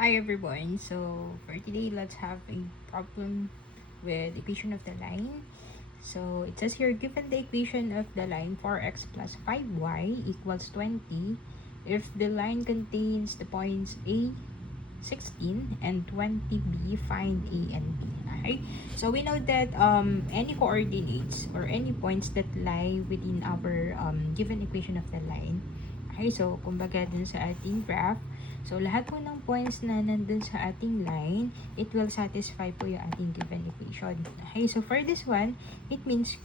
Hi everyone, so for today let's have a problem with equation of the line. So it says here, given the equation of the line 4x plus 5y equals 20 if the line contains the points a 16 and 20b, find a and b. Okay, so we know that any coordinates or any points that lie within our given equation of the line. Okay, so kumbaga dun sa ating graph, so lahat po ng points na nandun sa ating line, it will satisfy po yung ating given equation. Okay, so for this one, it means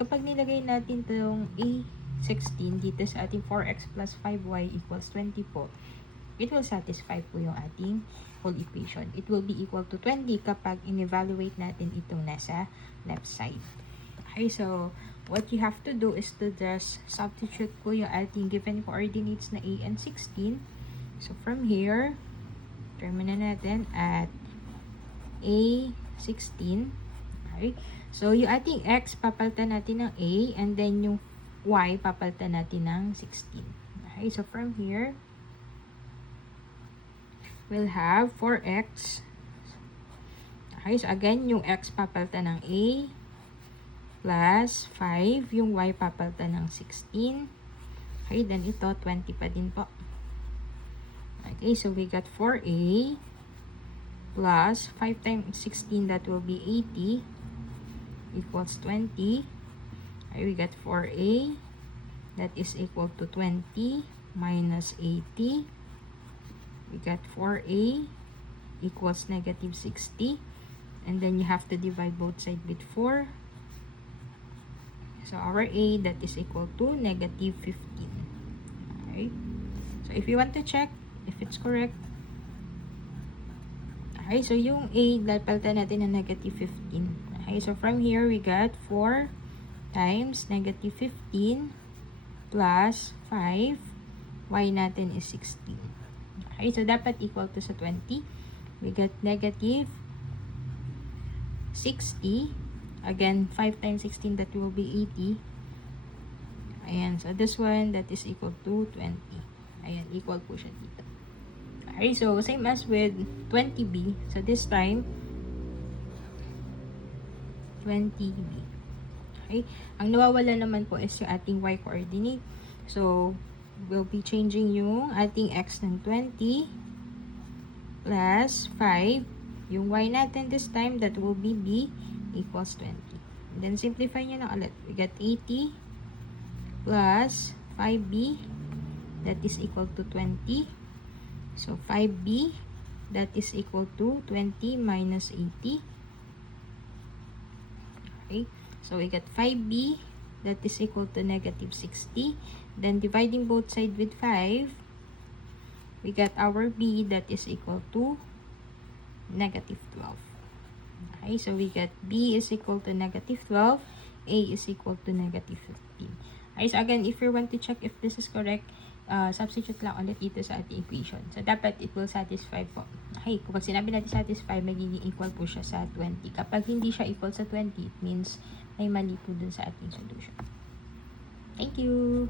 kapag nilagay natin itong a16 dito sa ating 4x plus 5y equals 20 po, it will satisfy po yung ating whole equation. It will be equal to 20 kapag in-evaluate natin itong nasa left side. Okay, so what you have to do is to just substitute po yung ating given coordinates na a and 16. So from here, terminal natin at a16. Okay, so yung ating x papalitan natin ng a, and then yung y papalitan natin ng 16. Okay, so from here, we'll have 4x. Okay, so again, yung x papalitan ng a plus 5, yung y papalitan ng 16. Okay, then ito, 20 pa din po. Okay, so we got 4a plus 5 times 16, that will be 80, equals 20. Okay, we got 4a, that is equal to 20 minus 80. We got 4a equals negative 60. And then you have to divide both sides with 4. So our a, that is equal to negative 15. Okay. So if you want to check if it's correct. Okay, so yung a, palitan natin ng negative 15. Okay, so from here we got 4 times negative 15 plus 5. Y natin is 16. Okay, so dapat equal to sa 20. We got negative 60. Again, 5 times 16, that will be 80. Ayan, so this one, that is equal to 20. Ayan, equal po siya dito. Okay, so same as with 20b. So this time, 20b. Okay, ang nawawala naman po is yung ating y coordinate. So, we'll be changing yung ating x ng 20 plus 5. Yung y natin this time, that will be b equals 20. And then, simplify nyo na ulit. We got 80 plus 5b, that is equal to 20. So, 5b, that is equal to 20 minus 80. Okay. So, we got 5b, that is equal to negative 60. Then, dividing both sides with 5, we got our b, that is equal to negative 12. Okay, so we got b is equal to negative 12, a is equal to negative 15. Okay, so again, if you want to check if this is correct, substitute lang ulit dito sa ating equation. So, dapat it will satisfy po. Okay, kapag sinabi natin satisfy, magiging equal po siya sa 20. Kapag hindi siya equal sa 20, it means may mali po dun sa ating solution. Thank you!